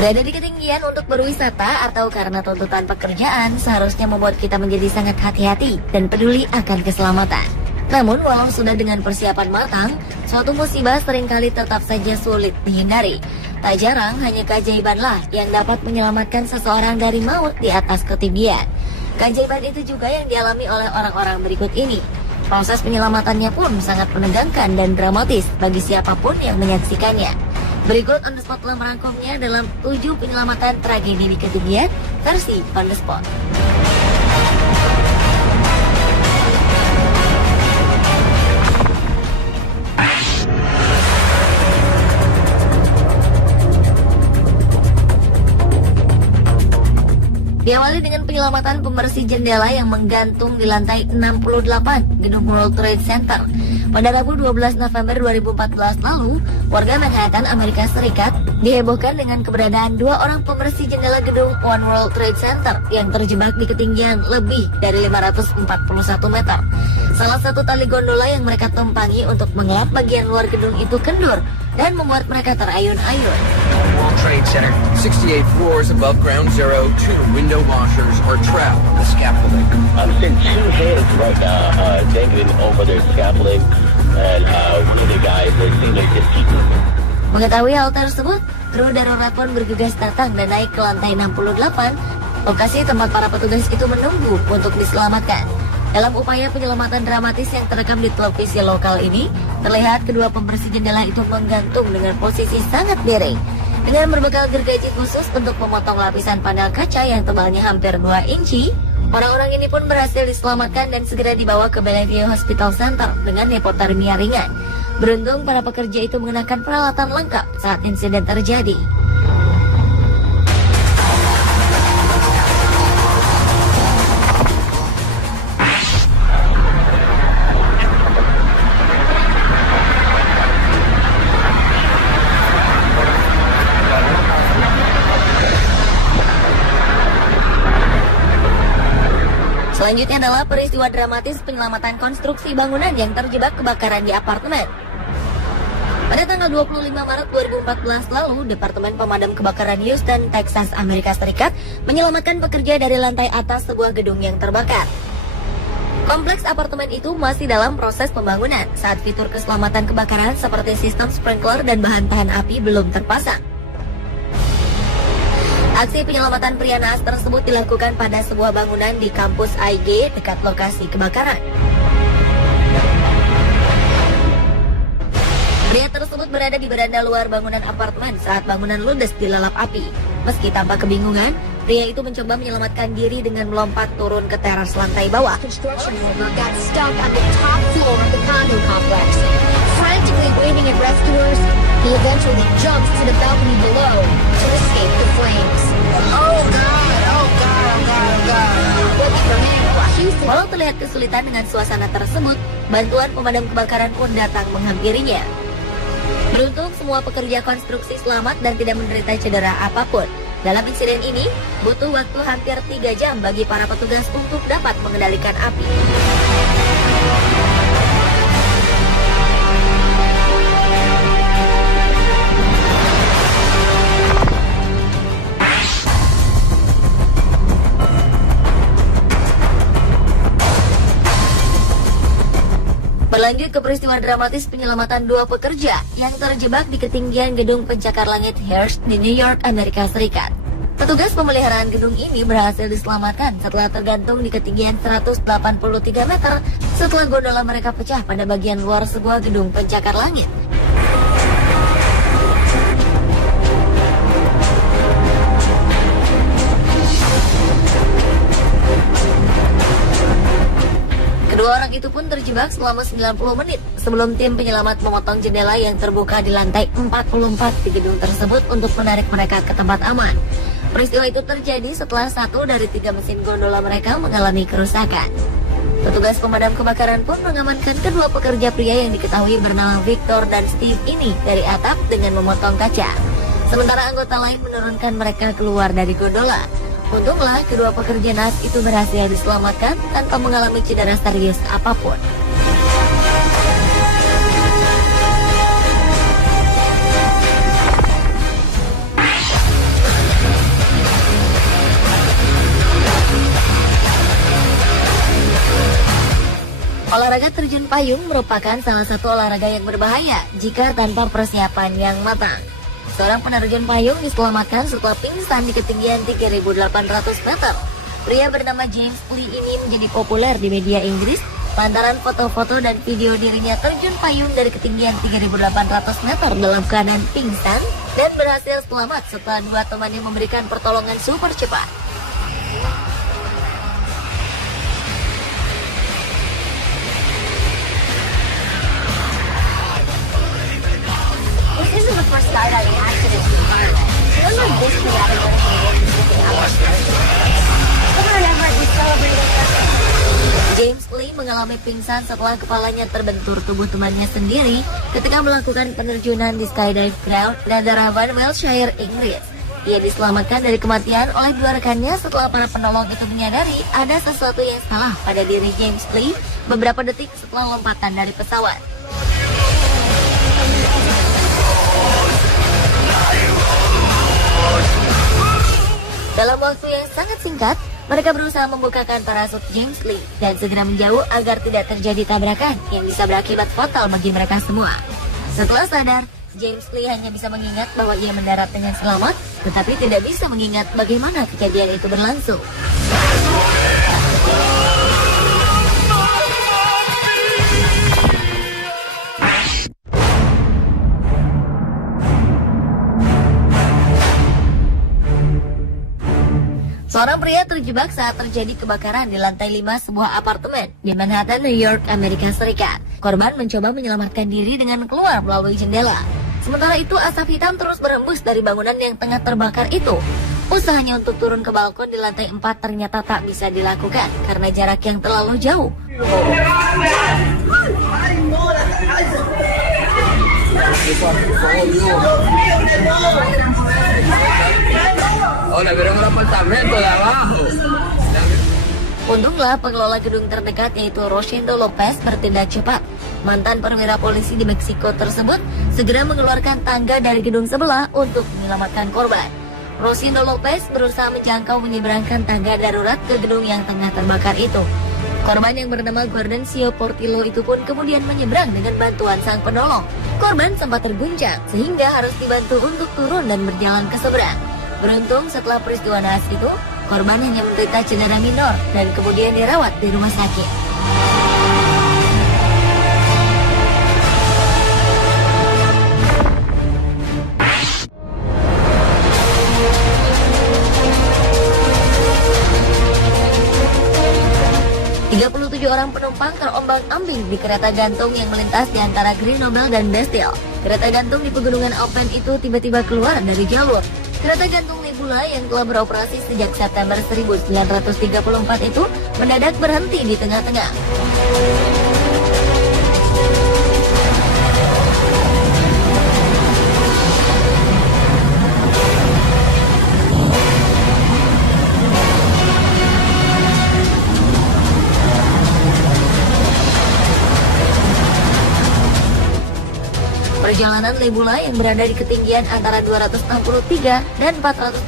Berada di ketinggian untuk berwisata atau karena tuntutan pekerjaan seharusnya membuat kita menjadi sangat hati-hati dan peduli akan keselamatan. Namun walau sudah dengan persiapan matang, suatu musibah seringkali tetap saja sulit dihindari. Tak jarang hanya keajaibanlah yang dapat menyelamatkan seseorang dari maut di atas ketinggian. Keajaiban itu juga yang dialami oleh orang-orang berikut ini. Proses penyelamatannya pun sangat menegangkan dan dramatis bagi siapapun yang menyaksikannya. Berikut On The Spot telah merangkumnya dalam 7 penyelamatan tragedi di ketinggian versi On The Spot. Diawali dengan penyelamatan pembersih jendela yang menggantung di lantai 68 gedung World Trade Center. Pada Rabu 12 November 2014 lalu, warga Manhattan, Amerika Serikat dihebohkan dengan keberadaan 2 orang pembersih jendela gedung One World Trade Center yang terjebak di ketinggian lebih dari 541 meter. Salah satu tali gondola yang mereka tumpangi untuk mengelap bagian luar gedung itu kendur dan membuat mereka terayun-ayun. World Trade Center, 68 floors above ground zero, 2 window washers are trapped in the scaffolding. I'm seeing 2 hands right now dangling over their scaffolding, and one of the guys, they seem like just people. Mengetahui hal tersebut, kru darurat pun bergegas datang dan naik ke lantai 68, lokasi tempat para petugas itu menunggu untuk diselamatkan. Dalam upaya penyelamatan dramatis yang terekam di televisi lokal ini, terlihat kedua pembersih jendela itu menggantung dengan posisi sangat miring. Dengan berbekal gergaji khusus untuk memotong lapisan panel kaca yang tebalnya hampir 2 inci, orang-orang ini pun berhasil diselamatkan dan segera dibawa ke Bellevue Hospital Center dengan hipotermia ringan. Beruntung para pekerja itu mengenakan peralatan lengkap saat insiden terjadi. Selanjutnya adalah peristiwa dramatis penyelamatan konstruksi bangunan yang terjebak kebakaran di apartemen. Pada tanggal 25 Maret 2014 lalu, Departemen Pemadam Kebakaran Houston, Texas, Amerika Serikat menyelamatkan pekerja dari lantai atas sebuah gedung yang terbakar. Kompleks apartemen itu masih dalam proses pembangunan saat fitur keselamatan kebakaran seperti sistem sprinkler dan bahan tahan api belum terpasang. Aksi penyelamatan pria naas tersebut dilakukan pada sebuah bangunan di kampus IG dekat lokasi kebakaran. Pria tersebut berada di beranda luar bangunan apartemen saat bangunan ludes dilalap api. Meski tampak kebingungan, pria itu mencoba menyelamatkan diri dengan melompat turun ke teras lantai bawah. Construction worker got stuck on the top floor of the condo complex. Frantically waving at rescuers, he eventually jumps to the balcony below to escape the flames. Oh God! Oh God! Oh God! Oh God! Lucky for him, Houston. Walau terlihat kesulitan dengan suasana tersebut, bantuan pemadam kebakaran pun datang menghampirinya. Beruntung semua pekerja konstruksi selamat dan tidak menderita cedera apapun. Dalam insiden ini, butuh waktu hampir 3 jam bagi para petugas untuk dapat mengendalikan api. Berlanjut ke peristiwa dramatis penyelamatan 2 pekerja yang terjebak di ketinggian gedung pencakar langit Hearst di New York, Amerika Serikat. Petugas pemeliharaan gedung ini berhasil diselamatkan setelah tergantung di ketinggian 183 meter setelah gondola mereka pecah pada bagian luar sebuah gedung pencakar langit. Kedua orang itu pun terjebak selama 90 menit sebelum tim penyelamat memotong jendela yang terbuka di lantai 44 di gedung tersebut untuk menarik mereka ke tempat aman. Peristiwa itu terjadi setelah 1 dari 3 mesin gondola mereka mengalami kerusakan. Petugas pemadam kebakaran pun mengamankan kedua pekerja pria yang diketahui bernama Victor dan Steve ini dari atap dengan memotong kaca. Sementara anggota lain menurunkan mereka keluar dari gondola. Untunglah kedua pekerja naas itu berhasil diselamatkan tanpa mengalami cedera serius apapun. Olahraga terjun payung merupakan salah satu olahraga yang berbahaya jika tanpa persiapan yang matang. Seorang penerjun payung diselamatkan setelah pingsan di ketinggian 3.800 meter. Pria bernama James Lee ini menjadi populer di media Inggris lantaran foto-foto dan video dirinya terjun payung dari ketinggian 3.800 meter dalam keadaan pingsan dan berhasil selamat setelah dua temannya memberikan pertolongan super cepat. This isn't the first skydiving accident in Thailand. One like this could happen in the Over and over, we celebrated James Lee mengalami pingsan setelah kepalanya terbentur tubuh temannya sendiri ketika melakukan penerjunan di skydive ground Netheravon, Wiltshire, Inggris. Ia diselamatkan dari kematian oleh dua rekannya setelah para penolong itu menyadari ada sesuatu yang salah pada diri James Lee beberapa detik setelah lompatan dari pesawat. Dalam waktu yang sangat singkat, mereka berusaha membukakan parasut James Lee dan segera menjauh agar tidak terjadi tabrakan yang bisa berakibat fatal bagi mereka semua. Setelah sadar, James Lee hanya bisa mengingat bahwa ia mendarat dengan selamat, tetapi tidak bisa mengingat bagaimana kejadian itu berlangsung. Seorang pria terjebak saat terjadi kebakaran di lantai 5 sebuah apartemen di Manhattan, New York, Amerika Serikat. Korban mencoba menyelamatkan diri dengan keluar melalui jendela. Sementara itu, asap hitam terus berembus dari bangunan yang tengah terbakar itu. Usahanya untuk turun ke balkon di lantai 4 ternyata tak bisa dilakukan karena jarak yang terlalu jauh. Untunglah pengelola gedung terdekat yaitu Rosendo Lopez bertindak cepat. Mantan perwira polisi di Meksiko tersebut segera mengeluarkan tangga dari gedung sebelah untuk menyelamatkan korban. Rosendo Lopez berusaha menyeberangkan tangga darurat ke gedung yang tengah terbakar itu. Korban yang bernama Guardencio Portillo itu pun kemudian menyeberang dengan bantuan sang penolong. Korban sempat terguncang sehingga harus dibantu untuk turun dan berjalan ke seberang. Beruntung setelah peristiwa naas itu, korban hanya menderita cedera minor dan kemudian dirawat di rumah sakit. Orang penumpang terombang-ambing di kereta gantung yang melintas di antara Grenoble dan Bastille. Kereta gantung di pegunungan Alpen itu tiba-tiba keluar dari jalur. Kereta gantung Nebula yang telah beroperasi sejak September 1934 itu mendadak berhenti di tengah-tengah. Perjalanan Nebula yang berada di ketinggian antara 263 dan 480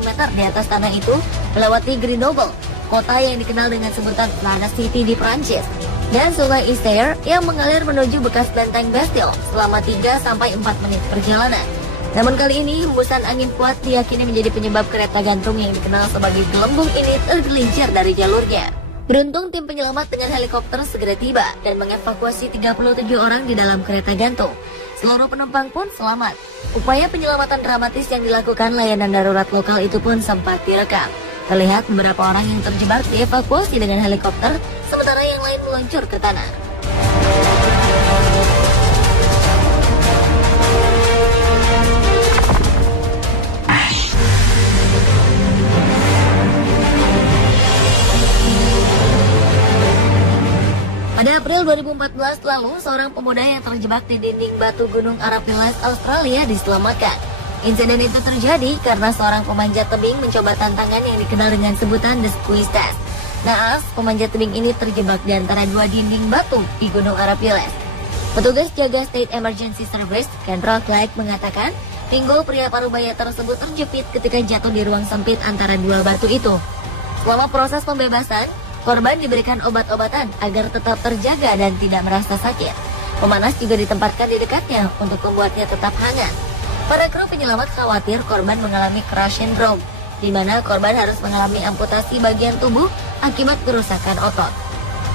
meter di atas tanah itu melewati Grenoble, kota yang dikenal dengan sebutan Planet City di Prancis, dan sungai Isère yang mengalir menuju bekas benteng Bastille selama 3-4 menit perjalanan. Namun kali ini hembusan angin kuat diyakini menjadi penyebab kereta gantung yang dikenal sebagai gelembung ini tergelincir dari jalurnya. Beruntung tim penyelamat dengan helikopter segera tiba dan mengevakuasi 37 orang di dalam kereta gantung. Seluruh penumpang pun selamat. Upaya penyelamatan dramatis yang dilakukan layanan darurat lokal itu pun sempat direkam. Terlihat beberapa orang yang terjebak dievakuasi dengan helikopter, sementara yang lain meluncur ke tanah. Pada April 2014 lalu, seorang pemuda yang terjebak di dinding batu Gunung Arapiles, Australia diselamatkan. Insiden itu terjadi karena seorang pemanjat tebing mencoba tantangan yang dikenal dengan sebutan The Squeeze Test. Naas, pemanjat tebing ini terjebak di antara dua dinding batu di Gunung Arapiles. Petugas jaga State Emergency Service, Kendra Clegg, mengatakan, pinggul pria parubaya tersebut terjepit ketika jatuh di ruang sempit antara dua batu itu. Selama proses pembebasan, Korban diberikan obat-obatan agar tetap terjaga dan tidak merasa sakit. Pemanas juga ditempatkan di dekatnya untuk membuatnya tetap hangat. Para kru penyelamat khawatir korban mengalami crash syndrome, di mana korban harus mengalami amputasi bagian tubuh akibat kerusakan otot.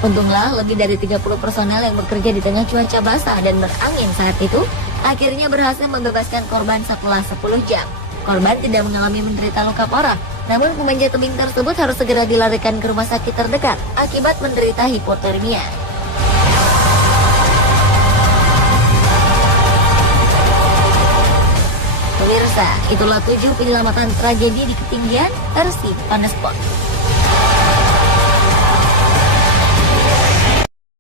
Untunglah lebih dari 30 personel yang bekerja di tengah cuaca basah dan berangin saat itu akhirnya berhasil membebaskan korban setelah 10 jam. Korban tidak mengalami menderita luka parah, namun pemanjat tebing tersebut harus segera dilarikan ke rumah sakit terdekat akibat menderita hipotermia. Pemirsa, itulah 7 penyelamatan tragedi di ketinggian versi On The Spot.